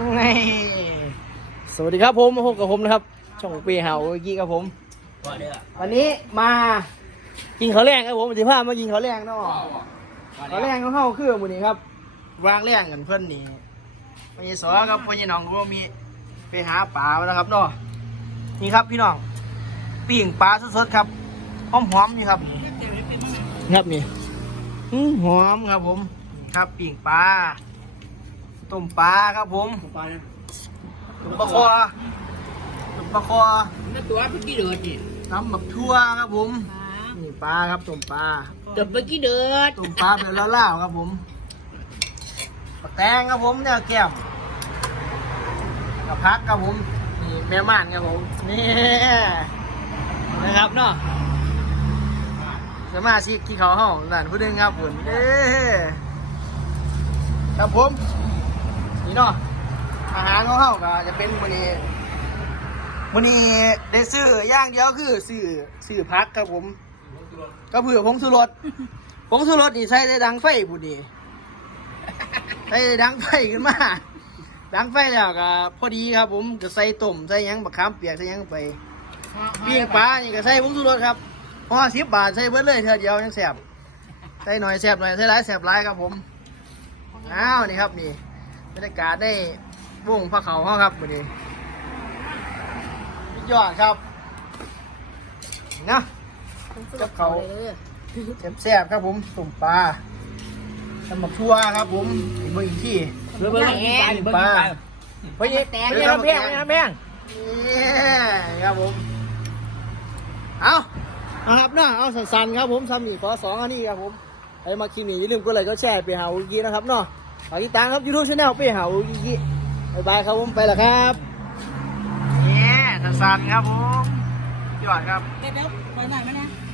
สวัสดีครับผมพบกับผมนะครับ ช่องปีเฮาเมื่อกี้ครับผม วันนี้มากินข้าวแรงครับผมสิพามากินข้าวแรงเนาะข้าวแรงของเฮาคือมื้อนี้ครับ วางแรงกันเพิ่อนนี่พ่อใหญ่สอครับพ่อใหญ่น้องก็มีไปหาปลาแล้วครับเนาะนี่ครับพี่น้องปิ้งปลาสดๆครับหอมๆอยู่ครับครับนี่หอมครับผมนี่ครับปิ้งปลา ต้มปลาครับผม ปลาเนี่ยต้มปลาคอต้มปลาคอนั่นตัวเมื่อกี้เดือดนี่น้ำแบบทั่วครับผม นี่ปลาครับต้มปลาเกือบเมื่อกี้เดือดต้มปลาแบบเล่าวๆครับผมปลาแตงครับผมเนี่ยแก้มกับพักครับผม นี่แม่ม่านครับผม นี่นะครับเนาะสมาชิกที่เขาห้องนั่นผู้หนึงครับผมเอ้ครับผม นี่เนาะอาหารของเขาก็จะเป็นมื้อนี้มื้อนี้ได้ซื้อย่างเดียวคือซื้อซื้อพักครับผมก็เผื่อผงชูรสผงชูรสนี่ใส่ได้ดังไฟบุนี่ใส่ได้ดังไฟขึ้นมาดังไฟแล้วก็พอดีครับผมก็ใส่ต้มใส่ยังบักขามเปียกใส่ยังไปปิ้งปลานี่ก็ใส่ผงชูรสครับพอสิบบาทใส่เบิดเลยเท่าเดียวยังแสบใส่หน่อยแสบหน่อยใส่หลายแสบหลายครับผมอ้าวนี่ครับนี่ บรรยากาศได้วงพระเขาเขาครับวันนี้ยอดครับนะกับเขาแซ่บๆครับผมตุ่มปลาทำหมักทั่วครับผมอีกเบอร์อีกที่เบิ่งเบิ่งปลาเบิ่งปลาไปยิงแตงเนี่ยครับแพงเนี่ยครับแพงนี่ครับผม เอาเอาครับนะเอาสั้นๆครับผมซ้ำอีกขอสองอันนี้ครับผมใครมาคลิปนี้อย่าลืมกดไลค์กดแชร์ไปหาอุกี้นะครับเนาะ ฝากติดตามครับยูทูบช anel ไปหาอุกี้บายบายครับผมไปแล้วครับนี่สั้นๆครับผมยอดครับ เดี๋ยวเดี๋ยวไปไหนมาเนี่ย